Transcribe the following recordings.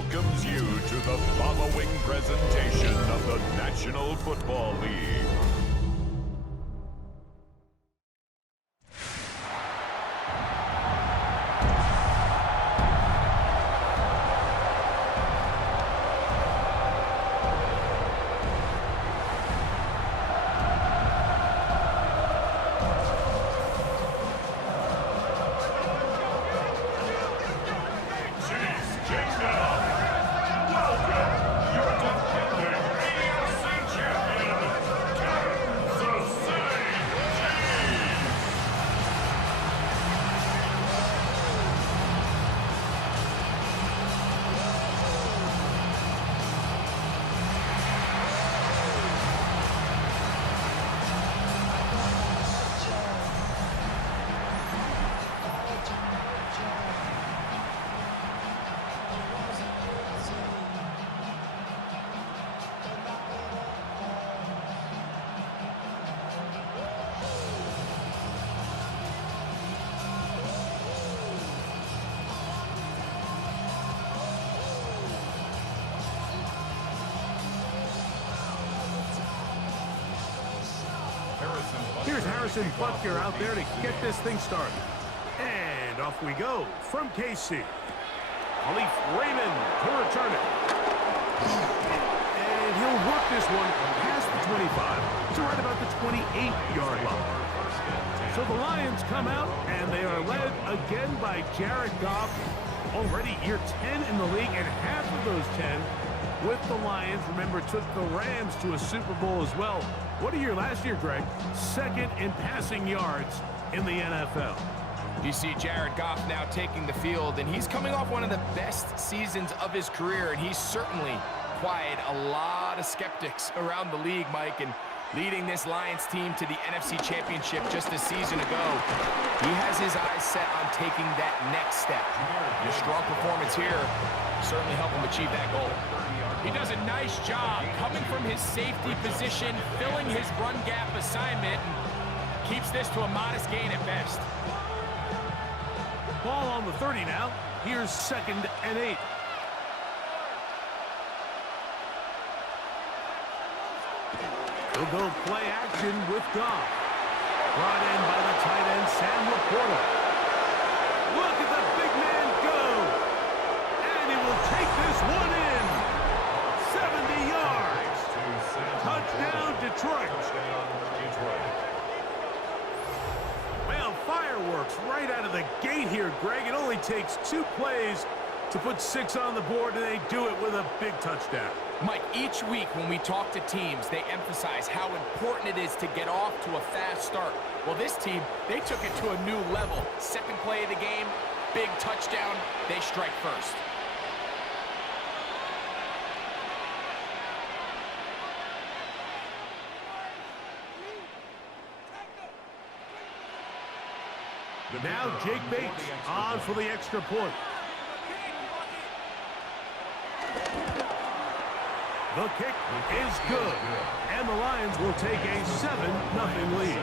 welcomes you to the following presentation of the National Football League. Here's Harrison Butker out there to get this thing started. And off we go from KC. Khalif Raymond to return it. And he'll work this one past the 25 to right about the 28-yard line. So the Lions come out, and they are led again by Jared Goff. Already year 10 in the league, and half of those 10 with the Lions. Remember, took the Rams to a Super Bowl as well. What a year last year, Greg. Second in passing yards in the NFL. You see Jared Goff now taking the field, and he's coming off one of the best seasons of his career, and he's certainly quieted a lot of skeptics around the league, Mike, and leading this Lions team to the NFC Championship just a season ago. He has his eyes set on taking that next step. And a strong performance here certainly helped him achieve that goal. He does a nice job coming from his safety position, filling his run gap assignment, and keeps this to a modest gain at best. Ball on the 30 now. Here's 2nd and 8. He'll go play action with Goff. Brought in by the tight end, Sam Laporta. Look at the big man go. And he will take this one in. 70 yards. Touchdown, Detroit. Well, fireworks right out of the gate here, Greg. It only takes 2 plays to put 6 on the board, and they do it with a big touchdown. Mike, each week when we talk to teams, they emphasize how important it is to get off to a fast start. Well, this team, they took it to a new level. Second play of the game, big touchdown, they strike first. Now Jake Bates on for the extra point. The kick is good, and the Lions will take a 7-0 lead.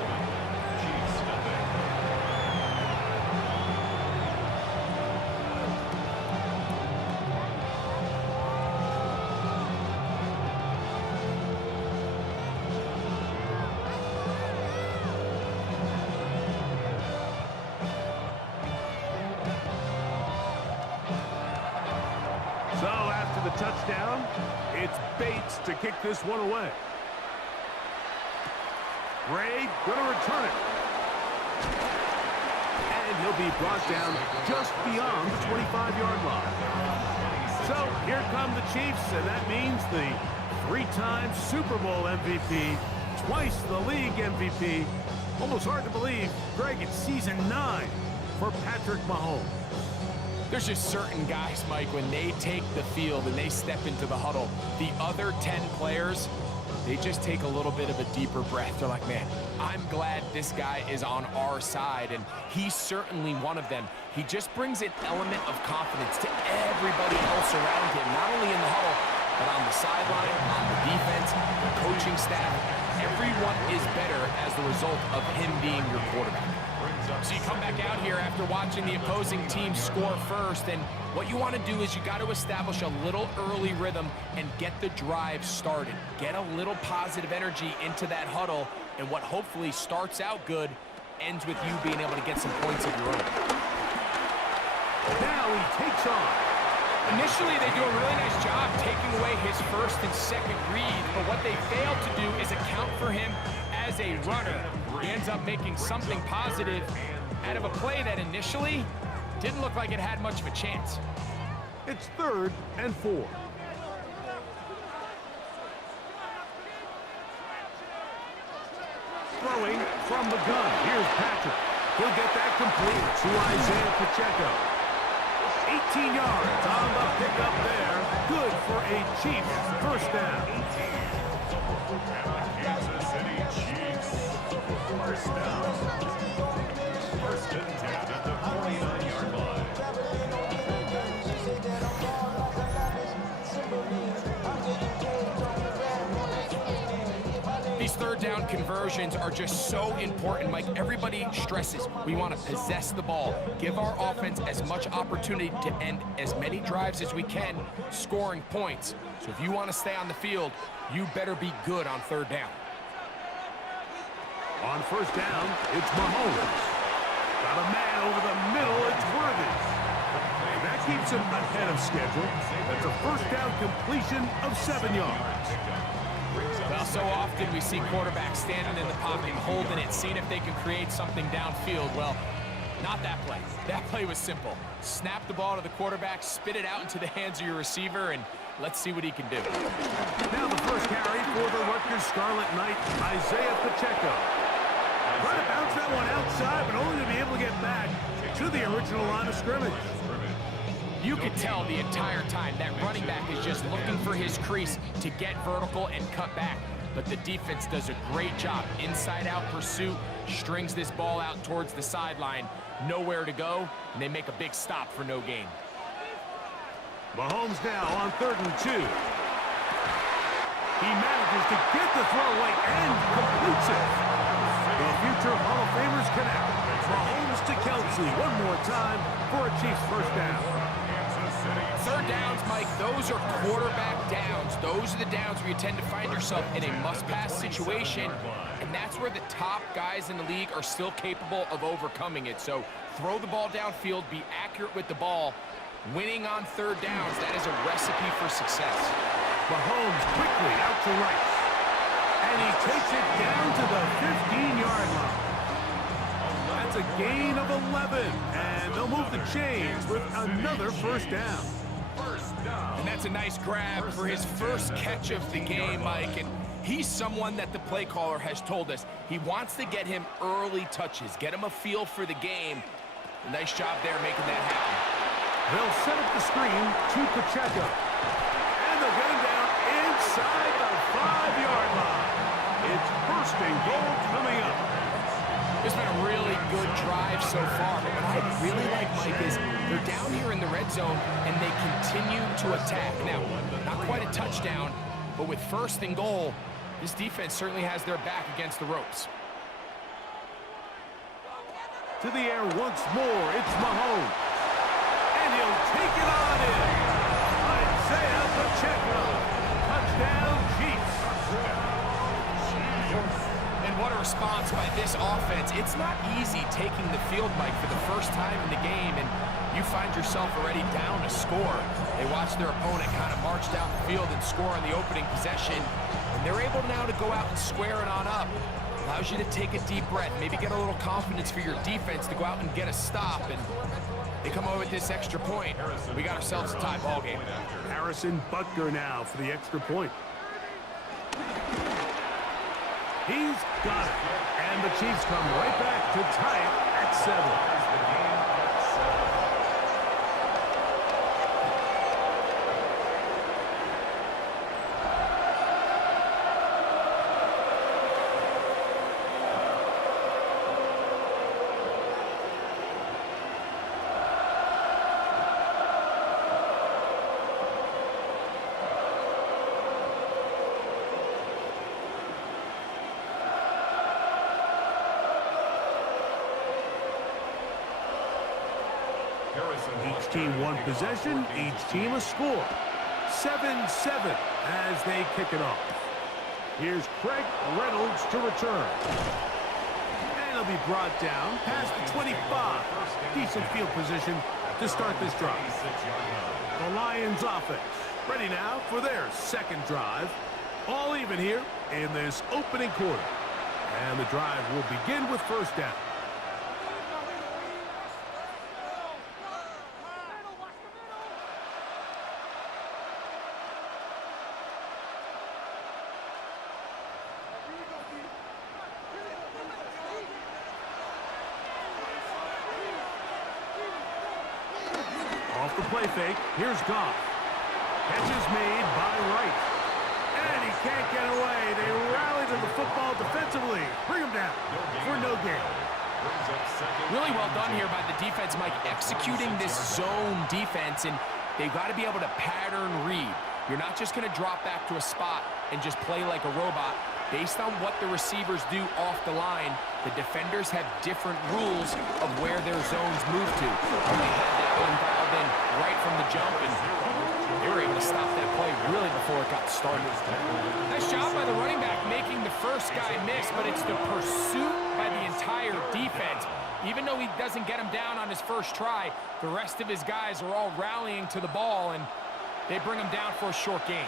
So after the touchdown, it's Bates to kick this one away. Ray going to return it. And he'll be brought down just beyond the 25-yard line. So here come the Chiefs, and that means the 3-time Super Bowl MVP, twice the league MVP. Almost hard to believe, Greg, it's season 9 for Patrick Mahomes. There's just certain guys, Mike, when they take the field and they step into the huddle, the other 10 players, they just take a little bit of a deeper breath. They're like, man, I'm glad this guy is on our side, and he's certainly one of them. He just brings an element of confidence to everybody else around him, not only in the huddle, but on the sideline, on the defense, the coaching staff. everyone is better as the result of him being your quarterback. So you come back out here after watching the opposing team score first, and what you want to do is you got to establish a little early rhythm and get the drive started. Get a little positive energy into that huddle, and what hopefully starts out good ends with you being able to get some points of your own. Now he takes off. Initially, they do a really nice job taking away his first and second read, but what they fail to do is account for him as a runner. He ends up making something positive out of a play that initially didn't look like it had much of a chance. It's 3rd and 4. Throwing from the gun. Here's Patrick. He'll get that complete to Isaiah Pacheco. 18 yards on the pickup there. Good for a Chiefs first down. Kansas City Chiefs. First down. First and 10 at the 49-yard line. These third down conversions are just so important, Mike. Everybody stresses we want to possess the ball, give our offense as much opportunity to end as many drives as we can, scoring points. So if you want to stay on the field, you better be good on third down. On first down, it's Mahomes. Got a man over the middle, it's Worthy. And that keeps him ahead of schedule. That's a first down completion of 7 yards. Well, so often we see quarterbacks standing in the pocket, holding it, seeing if they can create something downfield. Well, not that play. That play was simple. Snap the ball to the quarterback, spit it out into the hands of your receiver, and let's see what he can do. Now the first carry for the Rutgers Scarlet Knight, Isaiah Pacheco. Trying to bounce that one outside, but only to be able to get back to the original line of scrimmage. You could tell the entire time that running back is just looking for his crease to get vertical and cut back. But the defense does a great job. Inside-out pursuit, strings this ball out towards the sideline. Nowhere to go, and they make a big stop for no gain. Mahomes now on 3rd and 2. He manages to get the throw away and completes it. The future Hall of Famers connect. Mahomes to Kelsey one more time for a Chiefs first down. Third downs, Mike, those are quarterback downs. Those are the downs where you tend to find yourself in a must-pass situation, and that's where the top guys in the league are still capable of overcoming it. So throw the ball downfield, be accurate with the ball. Winning on third downs, that is a recipe for success. Mahomes quickly out to right. And he takes it down to the 15-yard line. That's a gain of 11, and they'll move the chains with another first down. And that's a nice grab for his first catch of the game, Mike. And he's someone that the play caller has told us he wants to get him early touches, get him a feel for the game. A nice job there making that happen. They'll set up the screen to Pacheco. And they'll get him down inside the 5-yard line. It's first and goal coming up. It's been a really good drive so far, but what I really like, Mike, is they're down here in the red zone, and they continue to attack. Now, not quite a touchdown, but with first and goal, this defense certainly has their back against the ropes. To the air once more, it's Mahomes. And he'll take it on in. Isaiah Pacheco. Touchdown, Chiefs. And what a response by this offense. It's not easy taking the field, Mike, for the first time in the game, and you find yourself already down a score. They watch their opponent kind of march down the field and score on the opening possession, and they're able now to go out and square it on up. Allows you to take a deep breath, maybe get a little confidence for your defense to go out and get a stop, and they come over with this extra point. We got ourselves a tie ball game. Harrison Butker now for the extra point. He's got it. And the Chiefs come right back to tie it at 7. Each team one possession, each team a score. 7-7 as they kick it off. Here's Craig Reynolds to return. And he'll be brought down past the 25. Decent field position to start this drive. The Lions offense ready now for their second drive. All even here in this opening quarter. And the drive will begin with first down. Off the play fake, here's Goff. Catch is made by Wright. And he can't get away. They rally to the football defensively. Bring him down for no gain. Really well done here by the defense, Mike, executing this zone defense, and they've got to be able to pattern read. You're not just going to drop back to a spot and just play like a robot. Based on what the receivers do off the line, the defenders have different rules of where their zones move to. They had that one dialed in right from the jump, and they were able to stop that play really before it got started. Nice job by the running back making the first guy miss, but it's the pursuit by the entire defense. Even though he doesn't get him down on his first try, the rest of his guys are all rallying to the ball, and they bring him down for a short gain.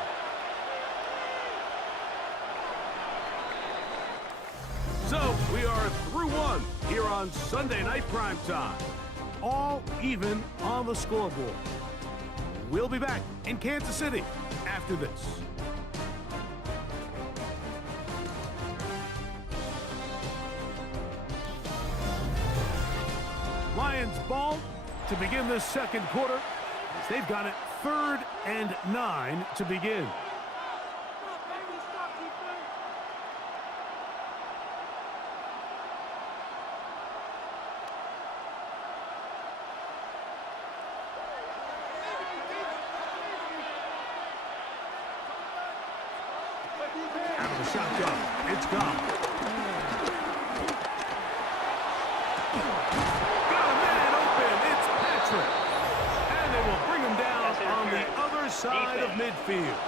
So, we are through one here on Sunday Night Primetime. All even on the scoreboard. We'll be back in Kansas City after this. Lions ball to begin this second quarter. As they've got it 3rd and 9 to begin. Out of the shotgun, it's gone. Got a man open, it's Patrick. And they will bring him down on the other side of midfield.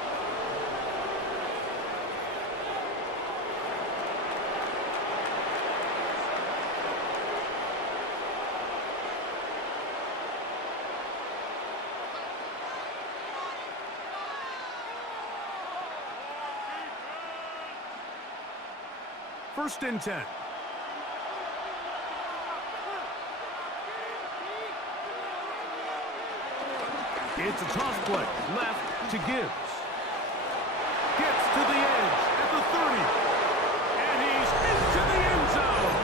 First and 10. It's a toss play. Left to Gibbs. Gets to the edge at the 30. And he's into the end zone.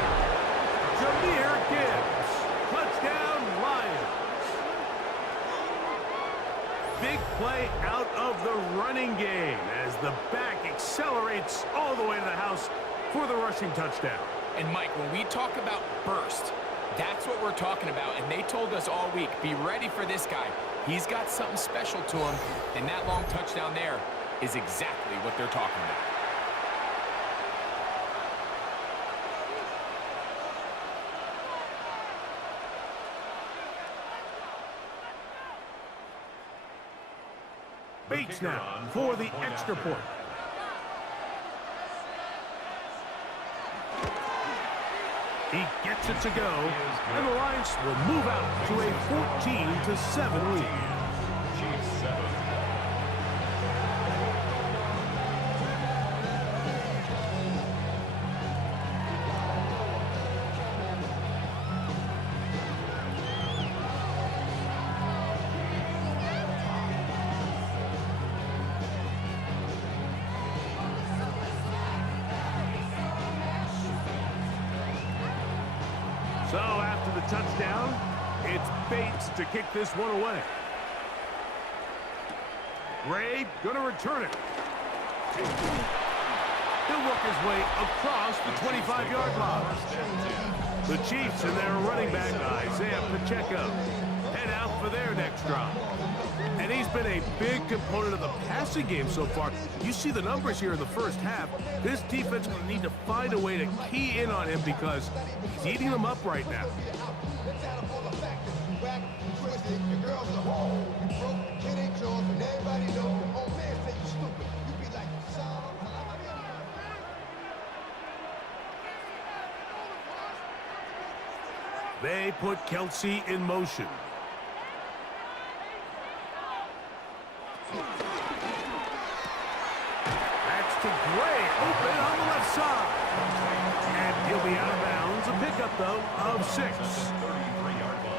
Jahmyr Gibbs. Touchdown, Lions. Big play out of the running game as the back accelerates all the way to the house for the rushing touchdown. And Mike, when we talk about burst, that's what we're talking about. And they told us all week, be ready for this guy. He's got something special to him. And that long touchdown there is exactly what they're talking about. Bates now for the extra point. He gets it to go, and the Lions will move out to a 14-7 lead. Chiefs 7. So after the touchdown, it's Bates to kick this one away. Ray gonna return it. He'll work his way across the 25-yard line. The Chiefs and their running back, Isaiah Pacheco, head out for their next drive. And he's been a big component of the passing game so far. You see the numbers here in the first half. This defense will need to find a way to key in on him because he's eating them up right now. whack, twisted, your girl's a hoe. You broke, it ain't yours, and everybody knows. Oh man, say you stupid. You be like, son. They put Kelsey in motion. That's to Gray, open on the left side. And he'll be out of bounds. A pickup, though, of 6.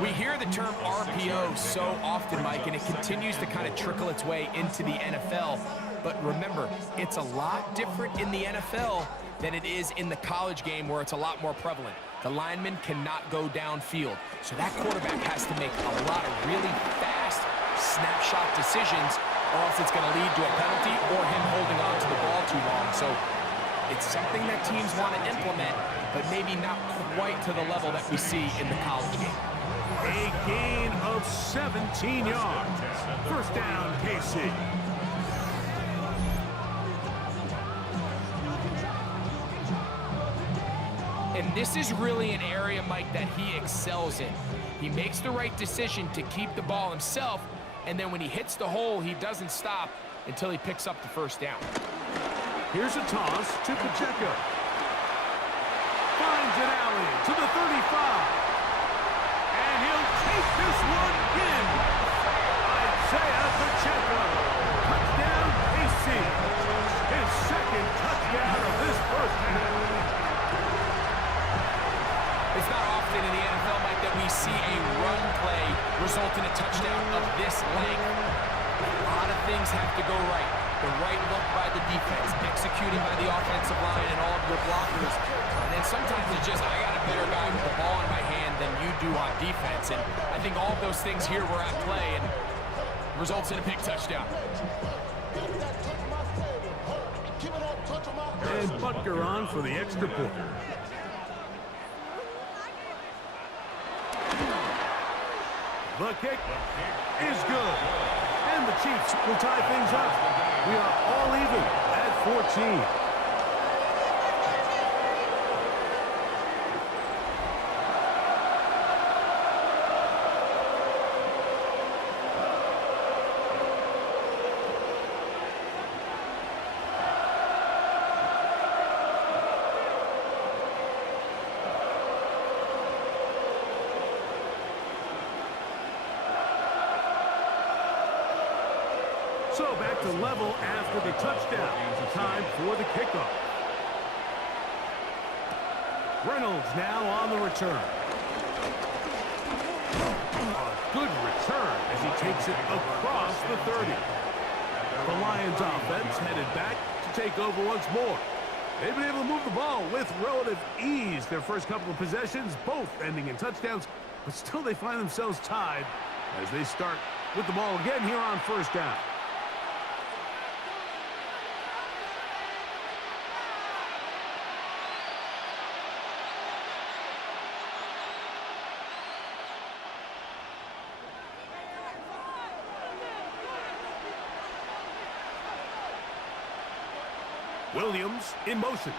We hear the term RPO so often, Mike, and it continues to kind of trickle its way into the NFL. But remember, it's a lot different in the NFL than it is in the college game, where it's a lot more prevalent. The lineman cannot go downfield, so that quarterback has to make a lot of really fast snapshot decisions, or else it's going to lead to a penalty or him holding on to the ball too long. So it's something that teams want to implement, but maybe not quite to the level that we see in the college game. A gain of 17 yards. First down, KC. And this is really an area, Mike, that he excels in. He makes the right decision to keep the ball himself, and then when he hits the hole, he doesn't stop until he picks up the first down. Here's a toss to Pacheco. Finds an alley to the 35. And he'll take this one in. Isaiah Pacheco. Touchdown, KC. His second touchdown of this first half. It's not often in the NFL, Mike, that we see a run play result in a touchdown of this length. A lot of things have to go right. The right look by the defense, executing by the offensive line and all of your blockers. And then sometimes it's just, I got a better guy with the ball in my hand than you do on defense. And I think all of those things here were at play and results in a big touchdown. And Butker on for the extra point. The kick is good. And the Chiefs will tie things up. We are all even at 14. So back to level after the touchdown. Time for the kickoff. Reynolds now on the return. A good return as he takes it across the 30. The Lions offense headed back to take over once more. They've been able to move the ball with relative ease. Their first couple of possessions, both ending in touchdowns, but still they find themselves tied as they start with the ball again here on first down. Williams in motion.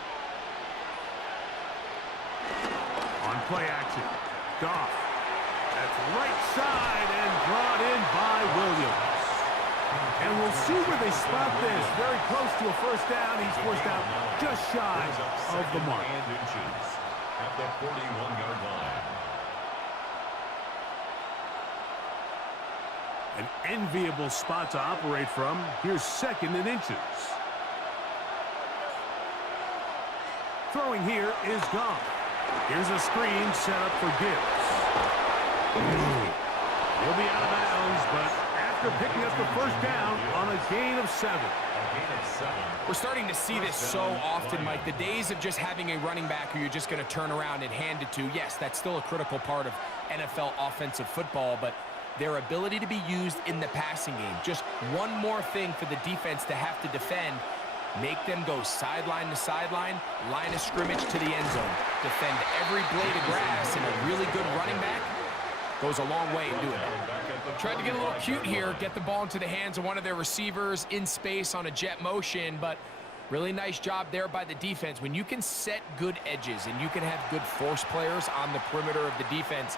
On play action. Goff. That's right side and brought in by Williams. And we'll see where they spot this. Very close to a first down. He's forced out just shy of the mark. At the 41-yard line. An enviable spot to operate from. Here's second and inches. Throwing here is Goff. Here's a screen set up for Gibbs. He'll be out of bounds, but after picking up the first down on a gain of 7. We're starting to see this so often, Mike. The days of just having a running back who you're just going to turn around and hand it to, yes, that's still a critical part of NFL offensive football, but their ability to be used in the passing game, just one more thing for the defense to have to defend. Make them go sideline to sideline, line of scrimmage to the end zone. Defend every blade of grass, and a really good running back goes a long way in doing that. Tried to get a little cute here, get the ball into the hands of one of their receivers in space on a jet motion, but really nice job there by the defense. When you can set good edges and you can have good force players on the perimeter of the defense,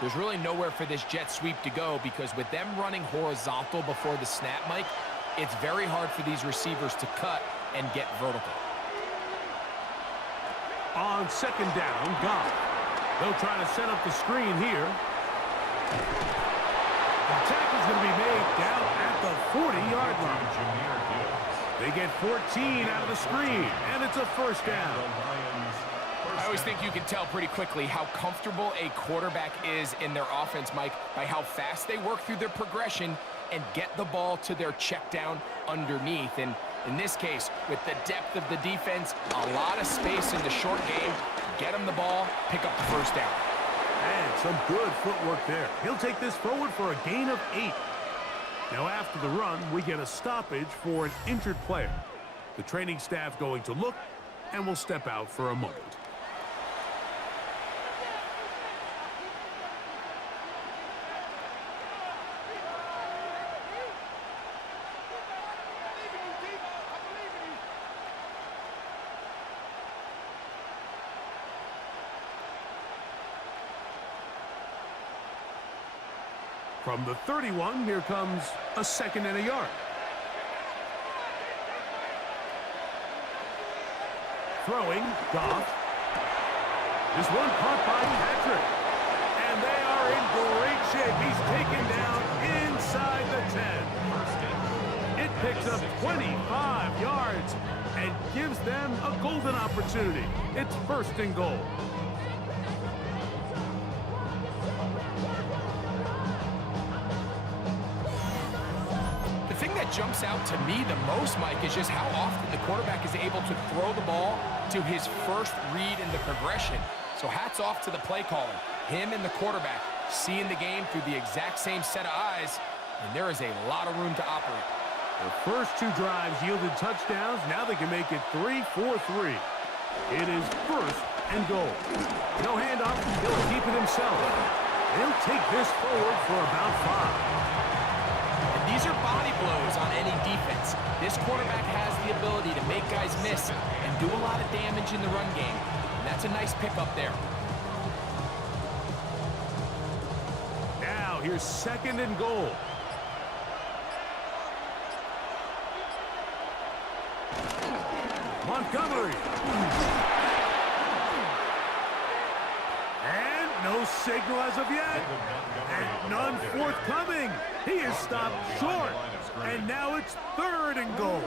There's really nowhere for this jet sweep to go because with them running horizontal before the snap, Mike, it's very hard for these receivers to cut and get vertical. On second down, Goff. They'll try to set up the screen here. The tackle's going to be made down at the 40-yard line. They get 14 out of the screen, and it's a first down. I always think you can tell pretty quickly how comfortable a quarterback is in their offense, Mike, by how fast they work through their progression and get the ball to their check down underneath. And in this case, with the depth of the defense, a lot of space in the short game, get him the ball, pick up the first down. And some good footwork there. He'll take this forward for a gain of 8. Now after the run, we get a stoppage for an injured player. The training staff going to look, and will step out for a moment. From the 31, here comes a 2nd and a yard. Throwing, Goff. This one caught by Patrick. And they are in great shape. He's taken down inside the 10. It picks up 25 yards and gives them a golden opportunity. It's 1st and goal. The thing that jumps out to me the most, Mike, is just how often the quarterback is able to throw the ball to his first read in the progression. So hats off to the play caller. Him and the quarterback seeing the game through the exact same set of eyes, and there is a lot of room to operate. The first 2 drives yielded touchdowns. Now they can make it 3-4-3. It is 1st and goal. No handoff. He'll keep it himself. He'll take this forward for about 5. These are body blows on any defense. This quarterback has the ability to make guys miss and do a lot of damage in the run game. And that's a nice pickup there. Now here's 2nd and goal. Montgomery. And no signal as of yet. And none forthcoming. He is stopped short. And now it's 3rd and goal.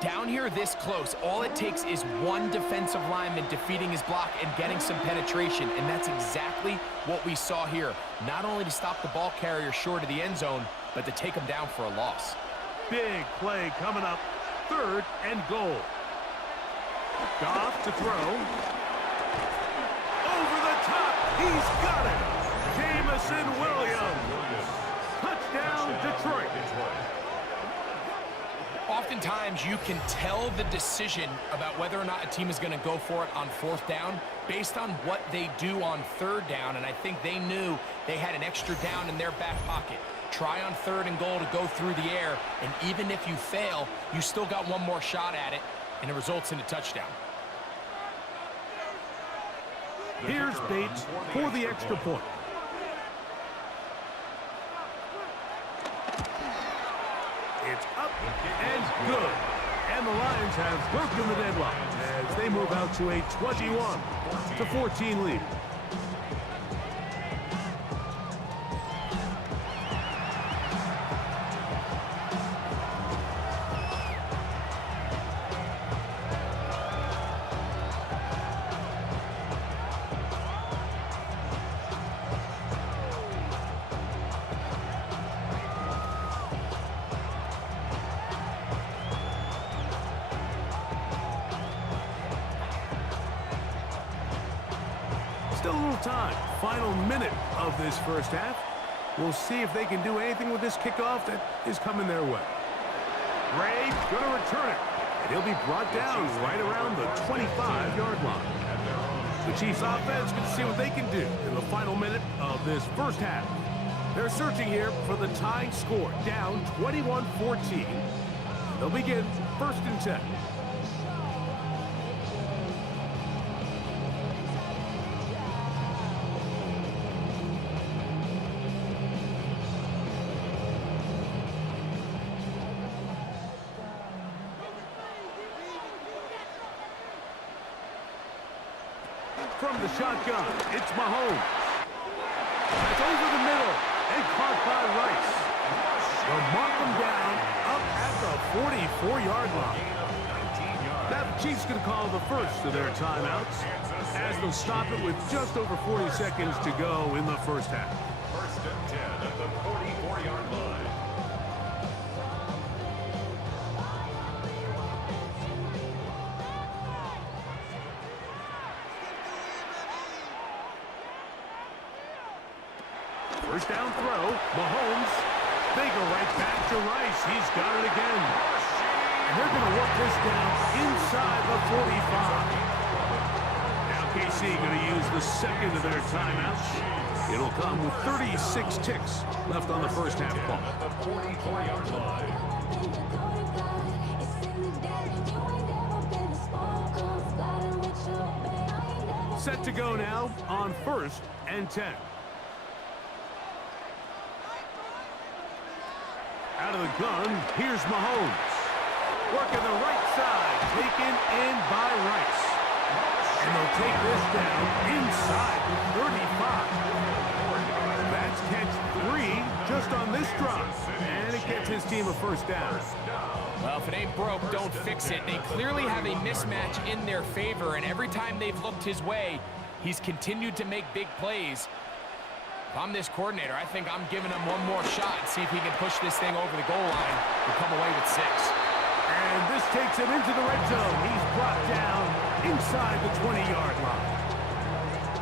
Down here this close, all it takes is one defensive lineman defeating his block and getting some penetration. And that's exactly what we saw here. Not only to stop the ball carrier short of the end zone, but to take him down for a loss. Big play coming up. 3rd and goal. Goff to throw. Over the top. He's got it. Jamison Williams. Touchdown, Detroit. Oftentimes, you can tell the decision about whether or not a team is going to go for it on 4th down based on what they do on 3rd down, and I think they knew they had an extra down in their back pocket. Try on 3rd and goal to go through the air, and even if you fail, you still got one more shot at it, and it results in a touchdown. Here's Bates for the extra point. It's up and good. And the Lions have broken the deadlock as they move out to a 21-14 lead. Still a little time. Final minute of this first half. We'll see if they can do anything with this kickoff that is coming their way. Ray going to return it. And he'll be brought down right around the 25-yard line. The Chiefs offense can see what they can do in the final minute of this first half. They're searching here for the tying score, down 21-14. They'll begin 1st and 10. From the shotgun, it's Mahomes. That's over the middle and caught by Rice. They'll mark them down up at the 44-yard line. Now the Chiefs going to call the first of their timeouts as they'll stop it with just over 40 seconds to go in the first half. First and 10 at the 44-yard line. First down throw, Mahomes. They go right back to Rice. He's got it again. And they're going to work this down inside the 45. Now KC going to use the second of their timeouts. It'll come with 36 ticks left on the first half clock. At the 44-yard line. Set to go now on first and 10. Out of the gun, here's Mahomes. Working the right side, taken in by Rice. And they'll take this down inside the 35. That's catch 3 just on this drive. And it gets his team a first down. Well, if it ain't broke, don't fix it. They clearly have a mismatch in their favor, and every time they've looked his way, he's continued to make big plays. If I'm this coordinator, I think I'm giving him one more shot and see if he can push this thing over the goal line and come away with 6. And this takes him into the red zone. He's brought down inside the 20-yard line.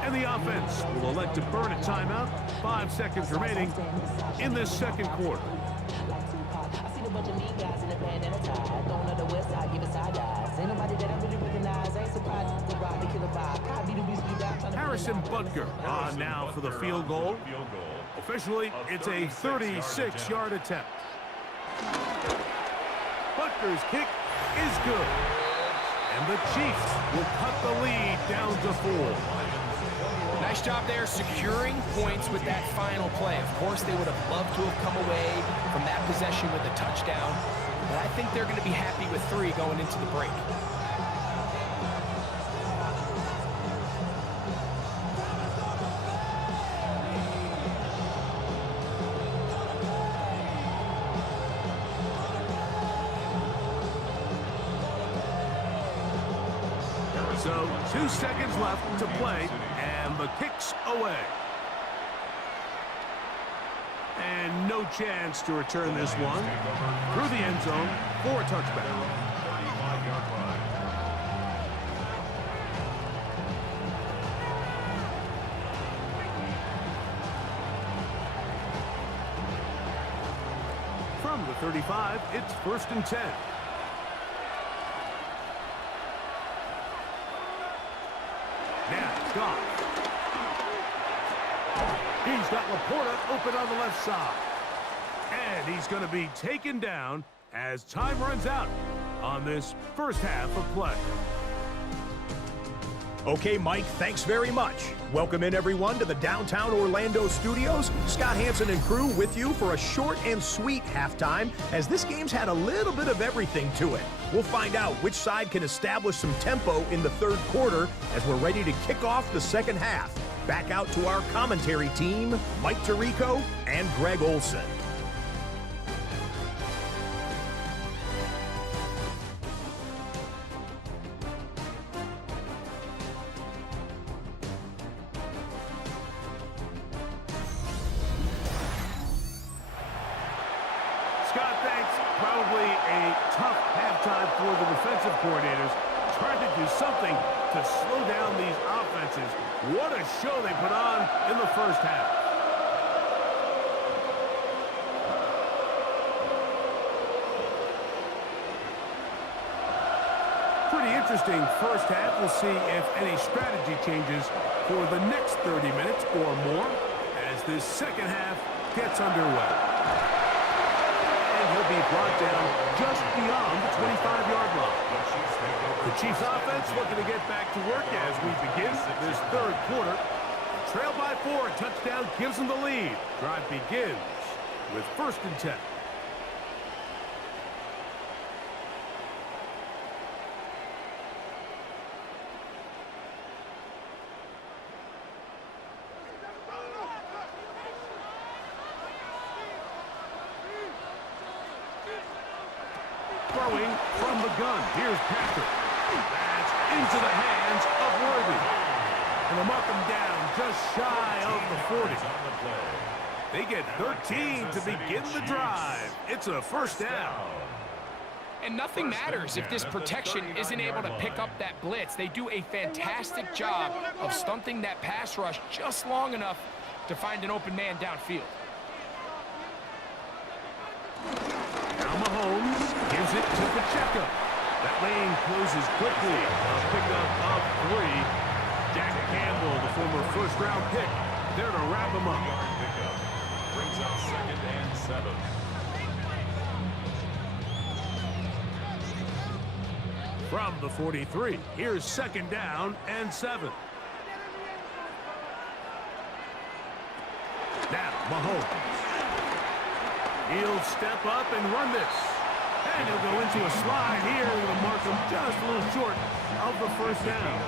And the offense will elect to burn a timeout. 5 seconds remaining in this second quarter. Harrison Butker on now for the field goal. Officially, it's a 36-yard attempt. Butker's kick is good. And the Chiefs will cut the lead down to 4. Nice job there securing points with that final play. Of course, they would have loved to have come away from that possession with a touchdown, but I think they're going to be happy with 3 going into the break. So 2 seconds left to play, and the kick's away. And no chance to return this one through the end zone for a touchback. 35-yard line. From the 35, it's first and 10. Now, Goff. He's got Laporta open on the left side. And he's going to be taken down as time runs out on this first half of play. Okay, Mike, thanks very much. Welcome in, everyone, to the downtown Orlando studios. Scott Hansen and crew with you for a short and sweet halftime, as this game's had a little bit of everything to it. We'll find out which side can establish some tempo in the third quarter as we're ready to kick off the second half. Back out to our commentary team, Mike Tirico and Greg Olson. Scott, thanks. Probably a tough halftime for the defensive coordinators, trying to do something to slow down these offenses. What a show they put on in the first half. Pretty interesting first half. We'll see if any strategy changes for the next 30 minutes or more as this second half gets underway. He'll be brought down just beyond the 25-yard line. The Chiefs offense looking to get back to work as we begin this third quarter. Trail by 4, a touchdown gives them the lead. Drive begins with first and 10. throwing from the gun. Here's Patrick. That's into the hands of Worthy. And they'll mark him down just shy of the 40. They get 13 to begin the drive. It's a first down. And nothing matters if this protection isn't able to pick up that blitz. They do a fantastic job of stunting that pass rush just long enough to find an open man downfield. Now Mahomes gives it to Pacheco. That lane closes quickly. A pickup of 3. Jack Campbell, the former first-round pick, there to wrap him up. Brings up 2nd and 7. From the 43, here's 2nd down and 7. Now Mahomes. He'll step up and run this. And he'll go into a slide here. It'll mark him just a little short of the first down.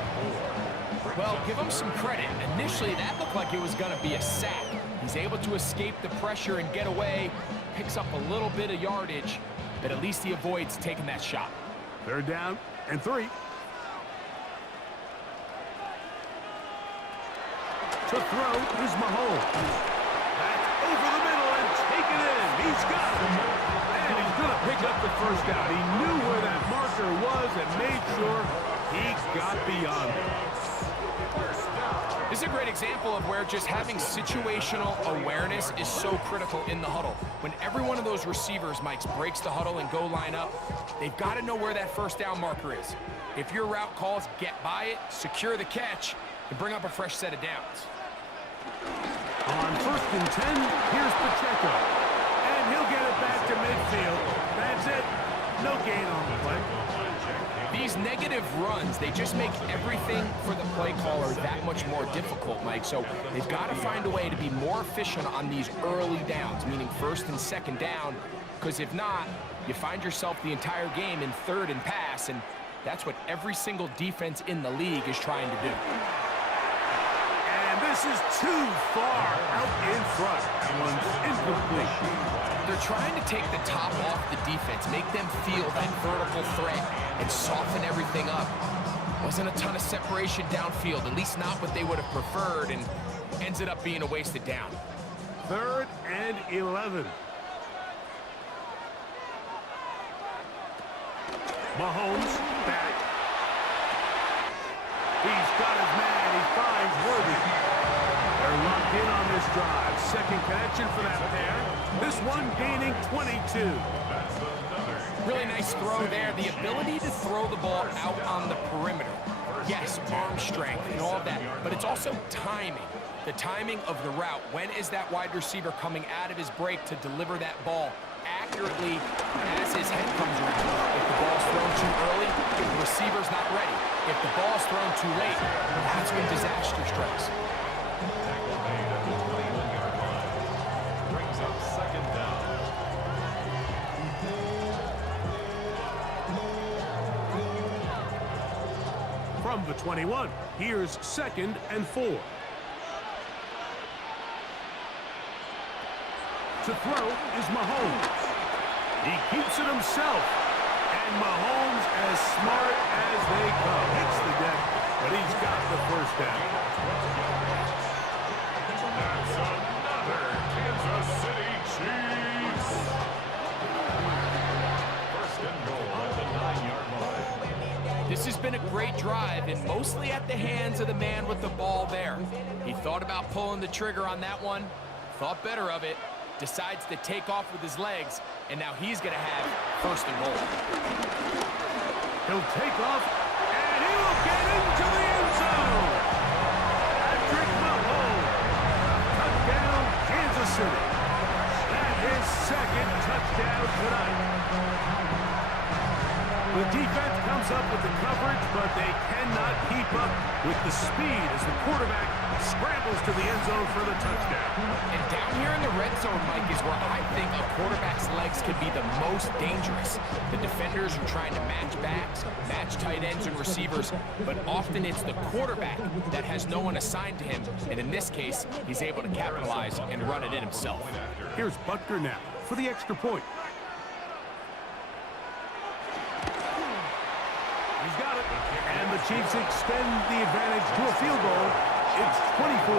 Well, give him some credit. Initially, that looked like it was going to be a sack. He's able to escape the pressure and get away. Picks up a little bit of yardage, but at least he avoids taking that shot. 3rd down and 3. To throw is Mahomes. That's over the middle and taken in. He's got it. And he's going to pick up the first down. He knew where that marker was and made sure he got beyond it. This is a great example of where just having situational awareness is so critical in the huddle. When every one of those receivers, Mike, breaks the huddle and go line up, they've got to know where that first down marker is. If your route calls, get by it, secure the catch, and bring up a fresh set of downs. On 1st and 10, here's Pacheco. And he'll get it back to midfield. That's it. No gain on the play. These negative runs, they just make everything for the play caller that much more difficult, Mike. So they've got to find a way to be more efficient on these early downs, meaning 1st and 2nd down, because if not, you find yourself the entire game in 3rd and pass, and that's what every single defense in the league is trying to do. And this is too far out in front. That one's incomplete. They're trying to take the top off the defense, make them feel that vertical threat, and soften everything up. Wasn't a ton of separation downfield, at least not what they would have preferred, and ends up being a wasted down. 3rd and 11. Mahomes back. He's got his man. He finds Worthy. They're locked in on this drive. 2nd connection for that pair. This one gaining 22. Really nice throw there. The ability to throw the ball out on the perimeter. Yes, arm strength and all of that, but it's also timing. The timing of the route. When is that wide receiver coming out of his break to deliver that ball accurately as his head comes around? If the ball's thrown too early, the receiver's not ready. If the ball's thrown too late, that's when disaster strikes. Brings up 2nd down. From the 21, here's 2nd and 4. To throw is Mahomes. He keeps it himself. And Mahomes, as smart as they come, hits the deck, but he's got the first down. That's another Kansas City Chiefs. 1st and goal at the 9-yard line. This has been a great drive, and mostly at the hands of the man with the ball there. He thought about pulling the trigger on that one, thought better of it, decides to take off with his legs, and now he's going to have 1st and goal. He'll take off, and he will get into the end zone. Patrick Mahomes, touchdown, Kansas City. That is 2nd touchdown tonight. The defense comes up with the coverage, but they cannot keep up with the speed as the quarterback scrambles to the end zone for the touchdown. And down here in the red zone, Mike, is where I think a quarterback's legs can be the most dangerous. The defenders are trying to match backs, match tight ends and receivers, but often it's the quarterback that has no one assigned to him, and in this case, he's able to capitalize and run it in himself. Here's Butker now for the extra point. Chiefs extend the advantage to a field goal. It's 24-21.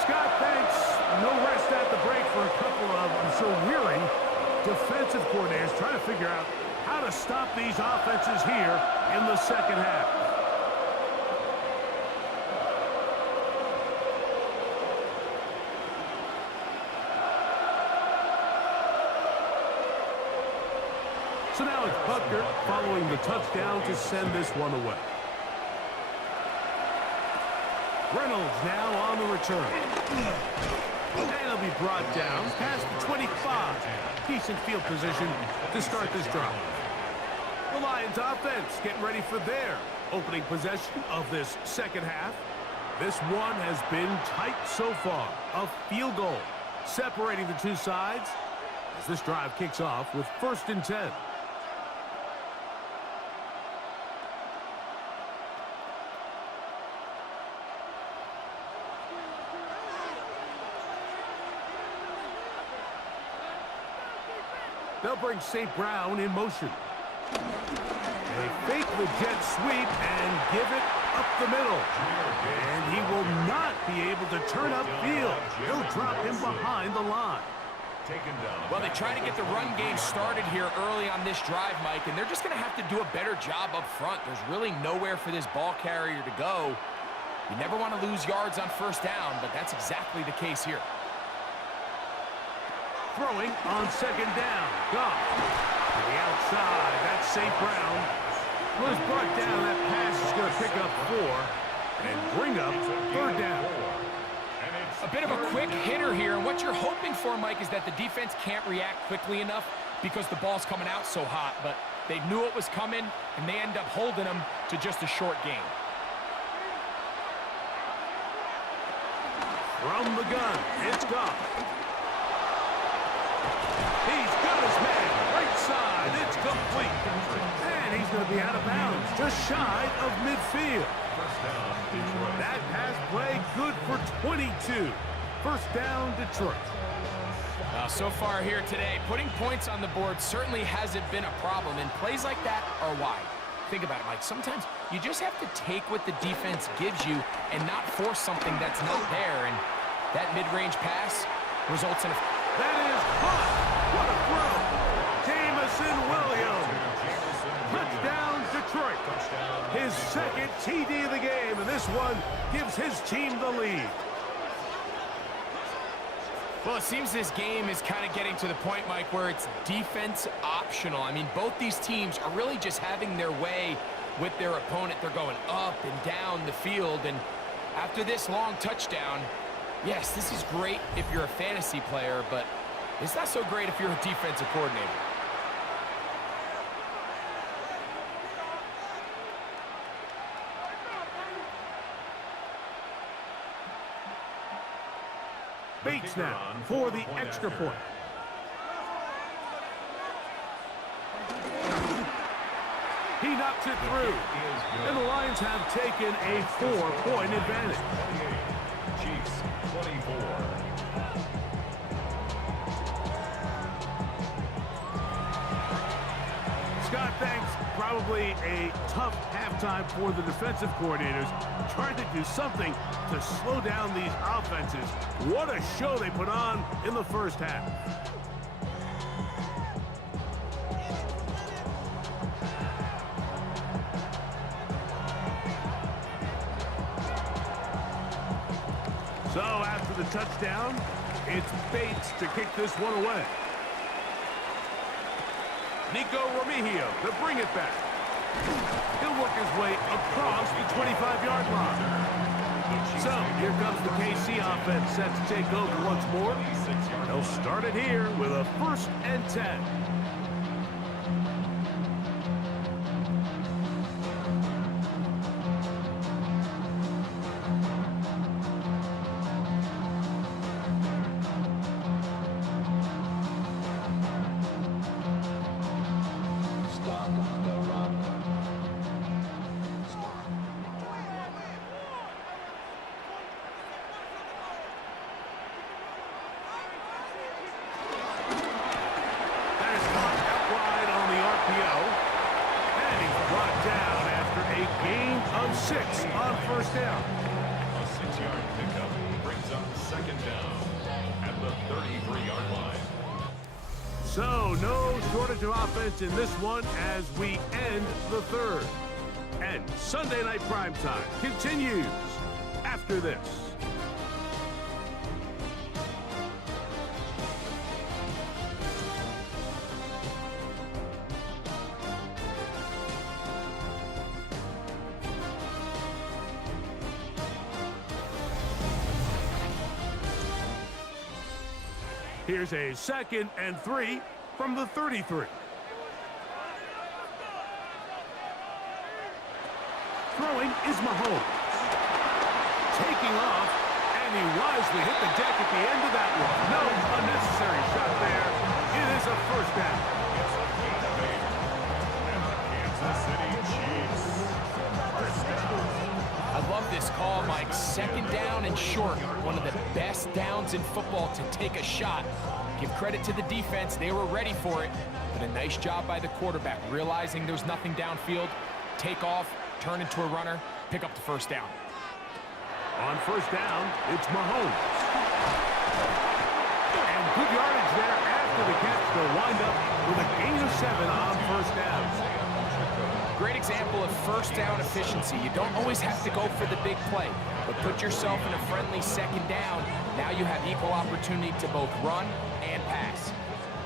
Scott, thanks. No rest at the break for a couple of, I'm sure, weary defensive coordinators trying to figure out how to stop these offenses here in the second half. So now it's Butker following the touchdown to send this one away. Reynolds now on the return. And he'll be brought down past the 25. Decent field position to start this drive. The Lions offense getting ready for their opening possession of this second half. This one has been tight so far. A field goal separating the two sides as this drive kicks off with 1st and 10. They'll bring St. Brown in motion. They fake the jet sweep and give it up the middle. And he will not be able to turn upfield. He'll drop him behind the line. Well, they try to get the run game started here early on this drive, Mike, and they're just going to have to do a better job up front. There's really nowhere for this ball carrier to go. You never want to lose yards on 1st down, but that's exactly the case here. Throwing on 2nd down. Goff to the outside. That's St. Brown. Was brought down. That pass is going to pick up 4 and bring up 3rd down. A bit of a quick hitter here, and what you're hoping for, Mike, is that the defense can't react quickly enough because the ball's coming out so hot, but they knew it was coming, and they end up holding them to just a short gain. From the gun, it's Goff. He's got his man, right side, it's complete. And he's going to be out of bounds, just shy of midfield. That pass play good for 22. 1st down, Detroit. So far here today, putting points on the board certainly hasn't been a problem, and plays like that are why. Think about it, Mike. Sometimes you just have to take what the defense gives you and not force something that's not there, and that mid-range pass results in a... That is hot. What a throw. Jameson Williams. Touchdown, Detroit. His 2nd TD of the game, and this one gives his team the lead. Well, it seems this game is kind of getting to the point, Mike, where it's defense optional. I mean, both these teams are really just having their way with their opponent. They're going up and down the field, and after this long touchdown, yes, this is great if you're a fantasy player, but it's not so great if you're a defensive coordinator. Bates now for the extra point. He knocks it through, and the Lions have taken a 4-point advantage. Chiefs 24. Scott, thanks. Probably a tough halftime for the defensive coordinators, trying to do something to slow down these offenses. What a show they put on in the 1st half. So after the touchdown, it's Bates to kick this one away. Nico Remigio to bring it back. He'll work his way across the 25-yard line. So here comes the KC offense set to take over once more. They'll start it here with a 1st and 10. gain of 6 on first down. A 6-yard pickup brings up second down at the 33-yard line. So, no shortage of offense in this one as we end the third. And Sunday Night Primetime continues after this. Here's a 2nd and 3 from the 33. Throwing is Mahomes. Taking off, and he wisely hit the deck at the end of that one. No unnecessary shot there. It is a first down. It's a gain of 8. And the Kansas City Chiefs. First down. I love this call, Mike. 2nd down and short. One of the best downs in football to take a shot. Give credit to the defense. They were ready for it. But a nice job by the quarterback, realizing there's nothing downfield. Take off, turn into a runner, pick up the first down. On first down, it's Mahomes. And good yardage there after the catch. They'll wind up with a gain of 7 on first down. Great example of first down efficiency. You don't always have to go for the big play, but put yourself in a friendly 2nd down. Now you have equal opportunity to both run and pass.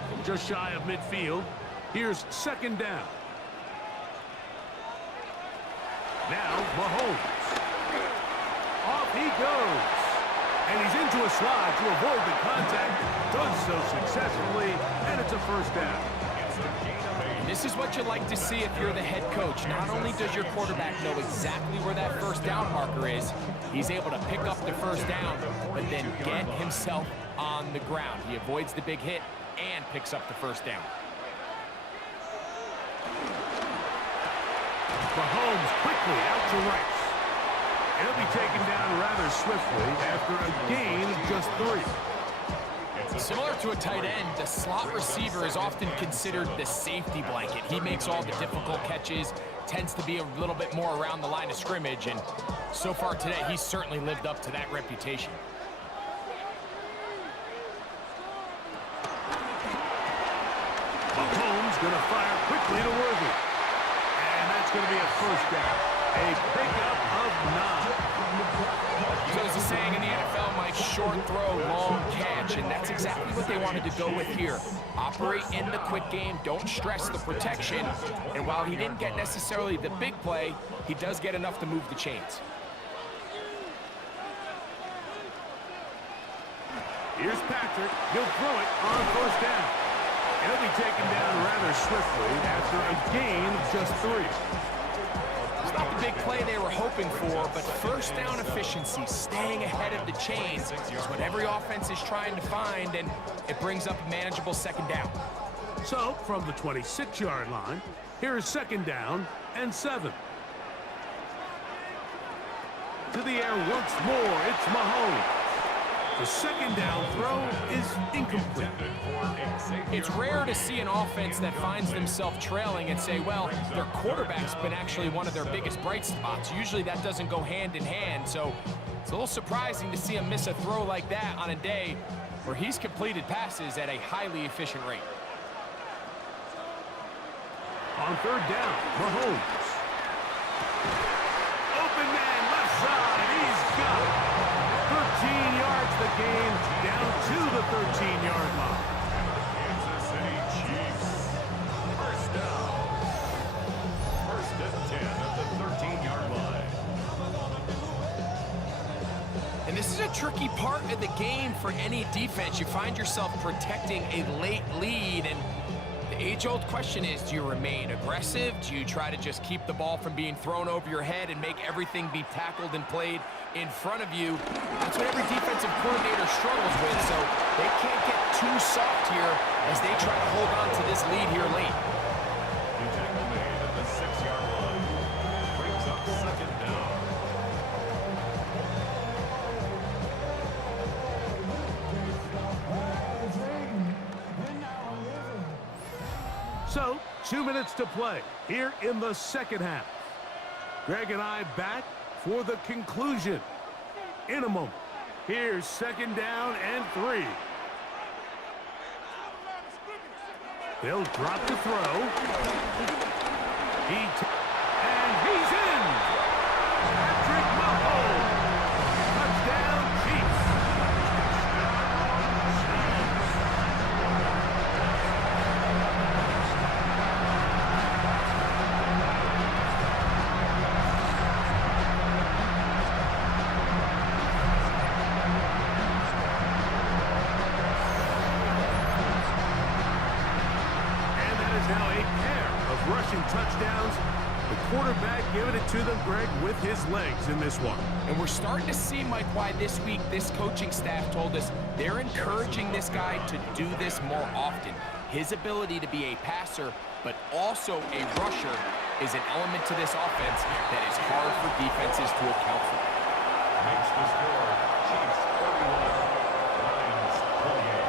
From just shy of midfield, here's 2nd down. Now Mahomes. Off he goes. And he's into a slide to avoid the contact. Does so successfully, and it's a first down. And this is what you like to see if you're the head coach. Not only does your quarterback know exactly where that first down marker is, he's able to pick up the first down, but then get himself on the ground. He avoids the big hit and picks up the first down. Mahomes quickly out to right. He'll be taken down rather swiftly after a gain of just 3. Similar to a tight end, the slot receiver is often considered the safety blanket. He makes all the difficult catches, tends to be a little bit more around the line of scrimmage, and so far today, he's certainly lived up to that reputation. Mahomes going to fire quickly to Worthy. And that's going to be a first down. A pickup of 9. So there's a saying in the NFL, Mike, short throw, long catch, and that's exactly what they wanted to go with here. Operate in the quick game, don't stress the protection, and while he didn't get necessarily the big play, he does get enough to move the chains. Here's Patrick. He'll throw it on first down. And he'll be taken down rather swiftly after a gain of just 3. It's not the big play they were hoping for, but first down efficiency, staying ahead of the chains, is what every offense is trying to find, and it brings up a manageable 2nd down. So, from the 26-yard line, here is 2nd down and 7. To the air once more, it's Mahomes. The 2nd down throw is incomplete. It's rare to see an offense that finds themselves trailing and say, well, their quarterback's been actually one of their biggest bright spots. Usually that doesn't go hand in hand, so it's a little surprising to see him miss a throw like that on a day where he's completed passes at a highly efficient rate. On 3rd down, Mahomes. Open man, left side, he's got it. 13 yards the game, down to the 13-yard line. Kansas City Chiefs. First down. 1st and 10 at the 13-yard line. And this is a tricky part of the game for any defense. You find yourself protecting a late lead, and the age-old question is, do you remain aggressive? Do you try to just keep the ball from being thrown over your head and make everything be tackled and played in front of you? That's what every defensive coordinator struggles with, so they can't get too soft here as they try to hold on to this lead here late. The tackle made at the 6-yard line. Brings up 2nd down. So, 2 minutes to play here in the 2nd half. Greg and I back for the conclusion in a moment. Here's 2nd down and 3. They'll drop the throw. And he's in! Patrick Mahomes! Touchdown, Chiefs! Now a pair of rushing touchdowns. The quarterback giving it to them, Greg, with his legs in this one. And we're starting to see, Mike, why this week this coaching staff told us they're encouraging this guy to do this more often. His ability to be a passer, but also a rusher, is an element to this offense that is hard for defenses to account for. Makes the score. Chiefs 31, Lions 28.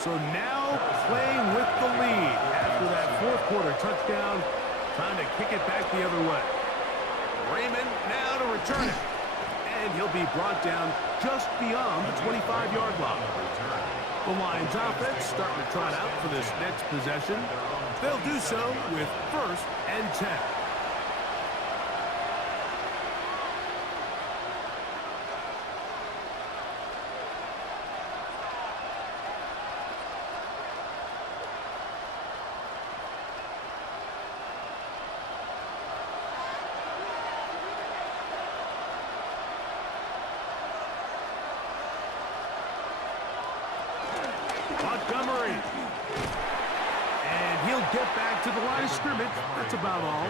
So now playing with the lead after that 4th quarter touchdown. Time to kick it back the other way. Raymond now to return it. And he'll be brought down just beyond the 25-yard line. The Lions offense starting to trot out for this next possession. They'll do so with 1st and 10. Montgomery. And he'll get back to the line of scrimmage. That's about all.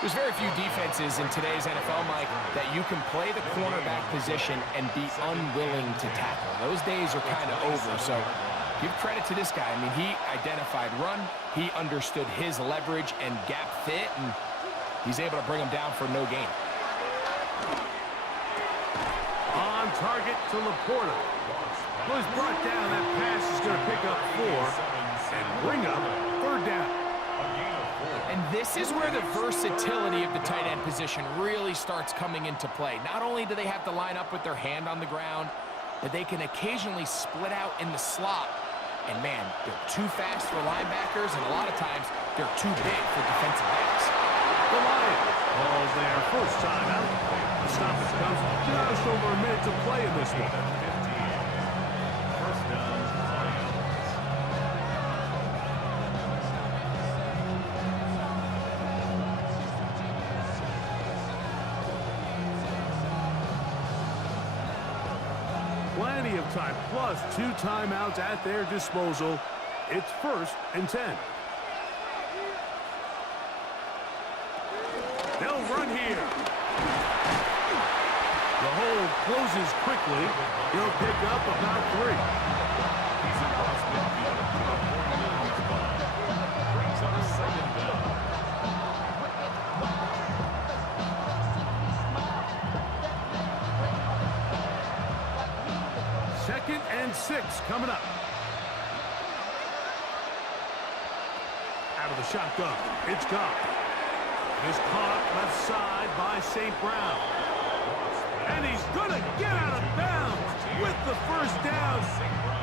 There's very few defenses in today's NFL, Mike, that you can play the cornerback position and be unwilling to tackle. Those days are kind of over, so give credit to this guy. I mean, he identified run, he understood his leverage and gap fit, and he's able to bring him down for no gain. On target to Laporta. Well, he's brought down. That pass is going to pick up 4 and bring up 3rd down. And this is where the versatility of the tight end position really starts coming into play. Not only do they have to line up with their hand on the ground, but they can occasionally split out in the slot. And man, they're too fast for linebackers, and a lot of times they're too big for defensive backs. The Lions calls their first time out. The stoppage comes just over a minute to play in this one. 1st down, Lions. Plenty of time, plus 2 timeouts at their disposal. It's 1st and 10. They'll run here. The hole closes quickly. He'll pick up about 3. He's across midfield to the 49 spot. Brings up 2nd down. Second and 6 coming up. Out of the shotgun. It's gone. Is caught left side by St. Brown. And he's going to get out of bounds with the 1st down.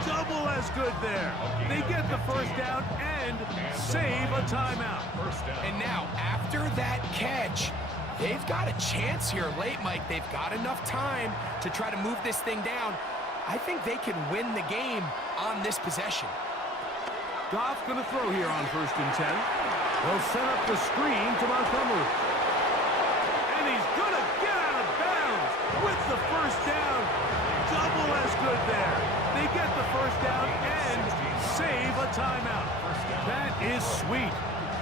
Double as good there. They get the 1st down and save a timeout. And now, after that catch, they've got a chance here late, Mike. They've got enough time to try to move this thing down. I think they can win the game on this possession. Goff going to throw here on 1st and 10. They'll set up the screen to Montgomery. And he's going to get out of bounds with the 1st down. Double as good there. They get the 1st down and save a timeout. That is sweet.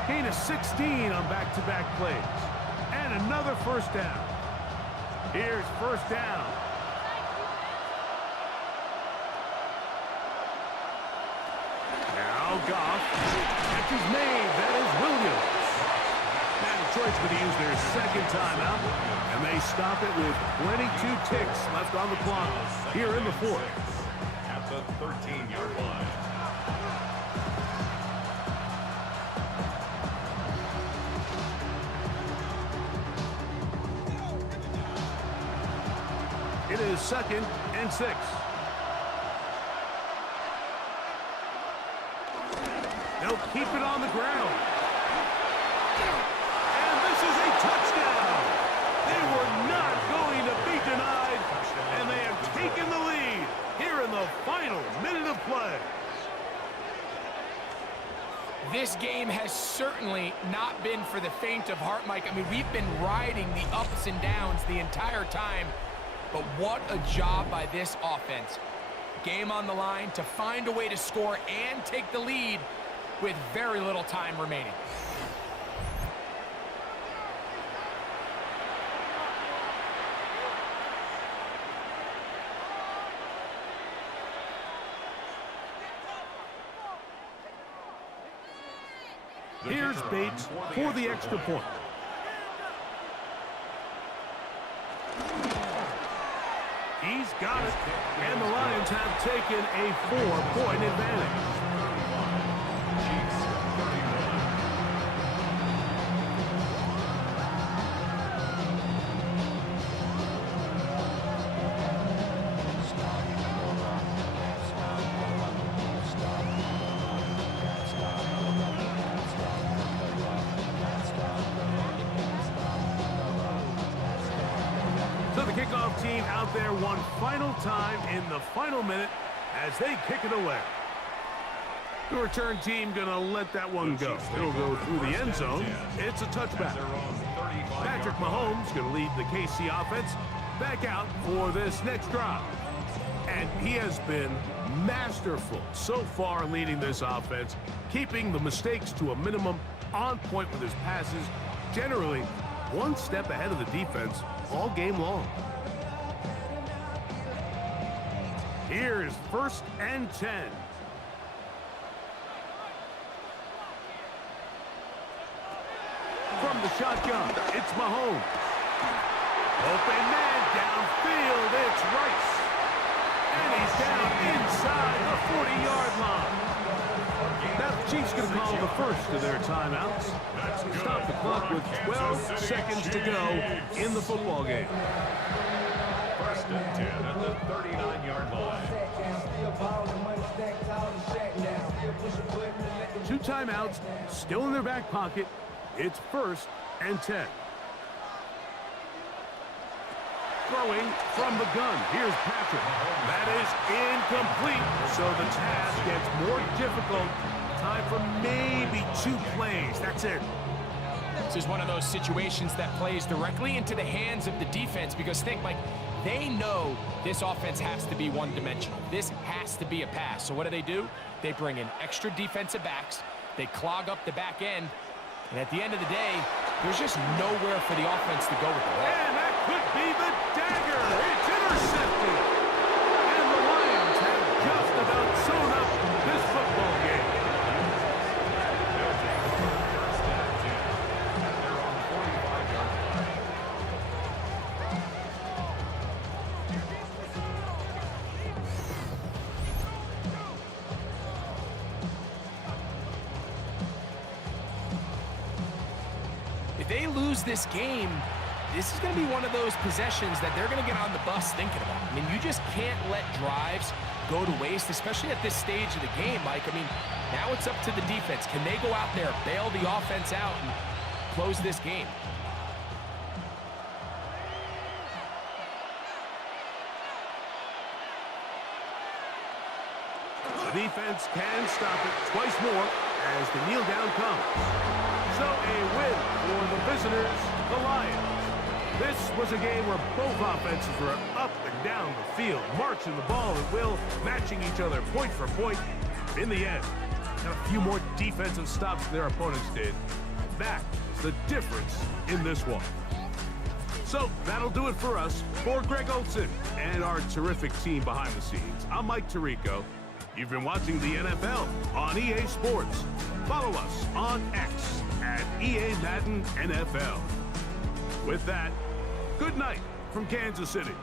Gain of 16 on back-to-back plays. And another 1st down. Here's 1st down. Now Goff. Catch is made. That is Williams. Now Detroit's going to use their second timeout, and they stop it with 22 ticks left on the clock here in the fourth. At the 13-yard line. It is 2nd and 6. They'll keep it on the ground. And this is a touchdown. They were not going to be denied, and they have taken the lead here in the final minute of play. This game has certainly not been for the faint of heart, Mike. I mean, we've been riding the ups and downs the entire time, but what a job by this offense. Game on the line to find a way to score and take the lead with very little time remaining. Here's Bates for the extra point. He's got it, and the Lions have taken a 4-point advantage. So the kickoff team out there one final time in the final minute as they kick it away. The return team gonna let that one go. It'll go through the end zone. It's a touchback. Patrick Mahomes gonna lead the KC offense back out for this next drive. And he has been masterful so far leading this offense, keeping the mistakes to a minimum, on point with his passes, generally one step ahead of the defense all game long. Here is 1st and 10. From the shotgun, it's Mahomes. Open man downfield, it's Rice. And he's down inside the 40-yard line. Now the Chiefs going to call the first of their timeouts. Stop the clock with 12 seconds to go in the football game. 1st and 10 at the 39-yard line. 2 timeouts still in their back pocket. It's 1st and 10. Throwing from the gun. Here's Patrick. That is incomplete. So the task gets more difficult. Time for maybe 2 plays. That's it. This is one of those situations that plays directly into the hands of the defense because think, Mike, they know this offense has to be one-dimensional. This has to be a pass. So what do? They bring in extra defensive backs. They clog up the back end. And at the end of the day, there's just nowhere for the offense to go with the ball. And that could be the dagger. It's intercepted. And the Lions have just about sewn up this football game. If they lose this game, this is going to be one of those possessions that they're going to get on the bus thinking about. I mean, you just can't let drives go to waste, especially at this stage of the game, Mike. I mean, now it's up to the defense. Can they go out there, bail the offense out, and close this game? The defense can stop it twice more as the kneel down comes. So a win for the visitors, the Lions. This was a game where both offenses were up and down the field, marching the ball at will, matching each other point for point. In the end, got a few more defensive stops than their opponents did. That is the difference in this one. So that'll do it for us. For Greg Olson and our terrific team behind the scenes, I'm Mike Tirico. You've been watching the NFL on EA Sports. Follow us on X at EA Madden NFL. With that, good night from Kansas City.